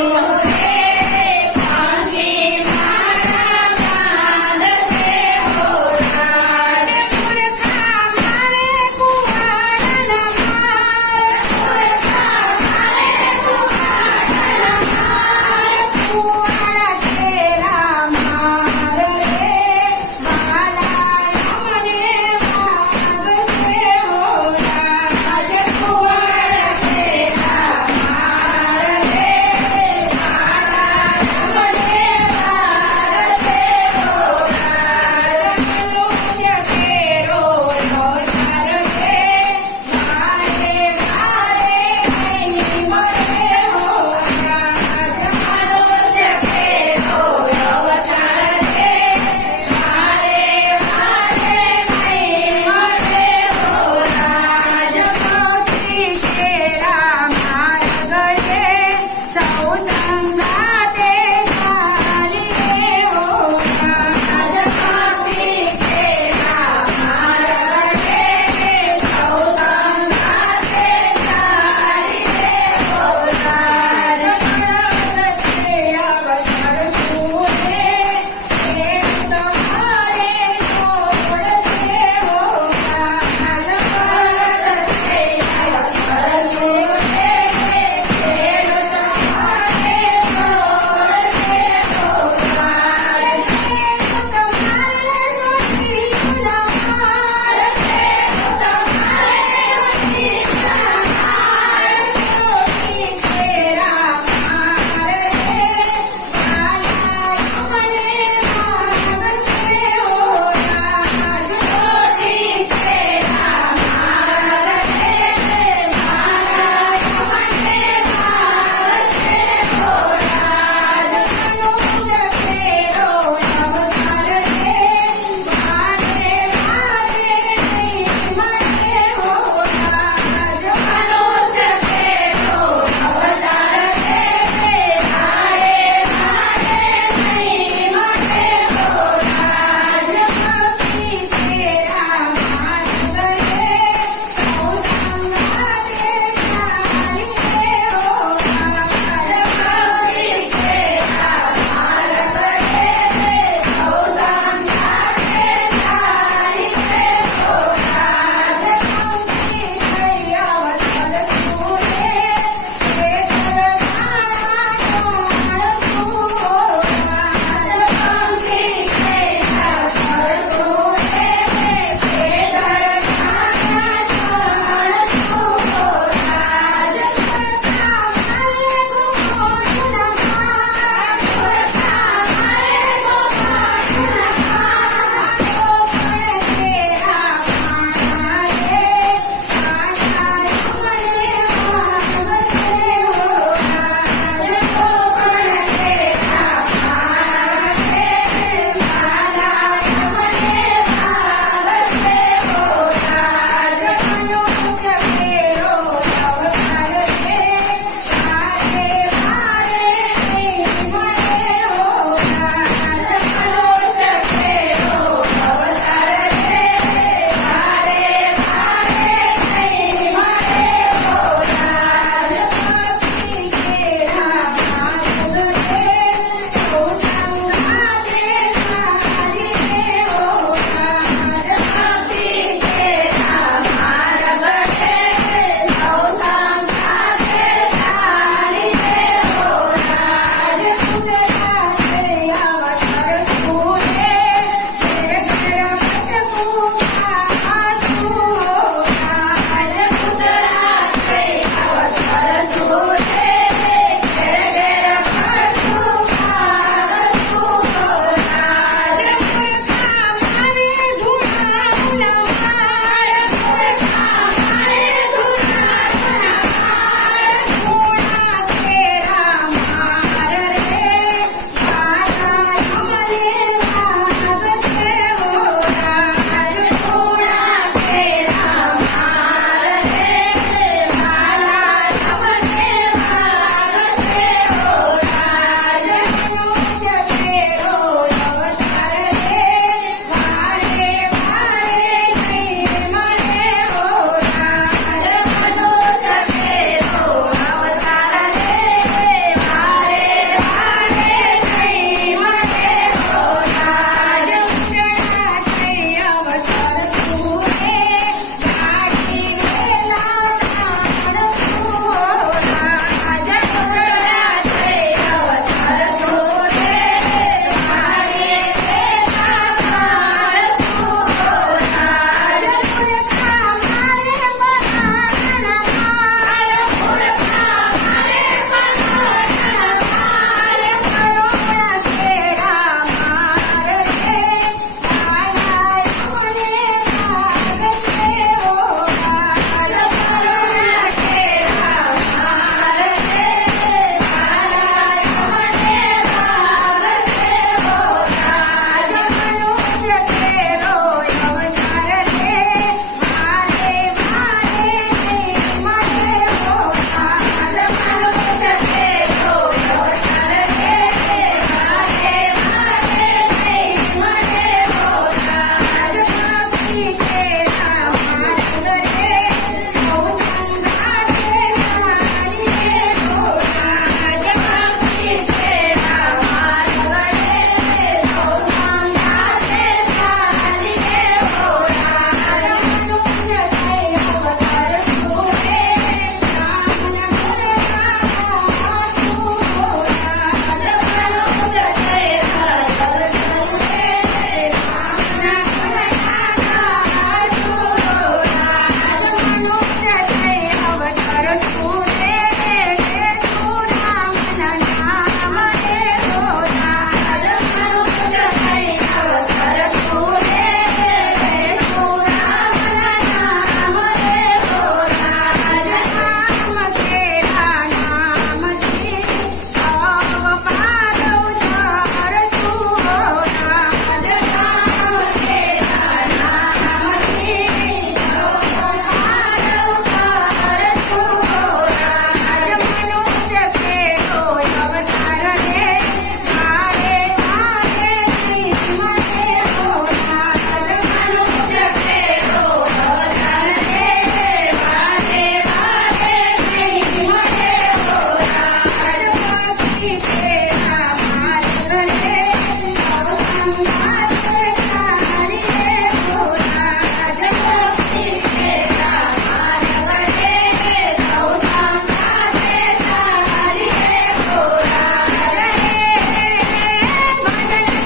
Yes.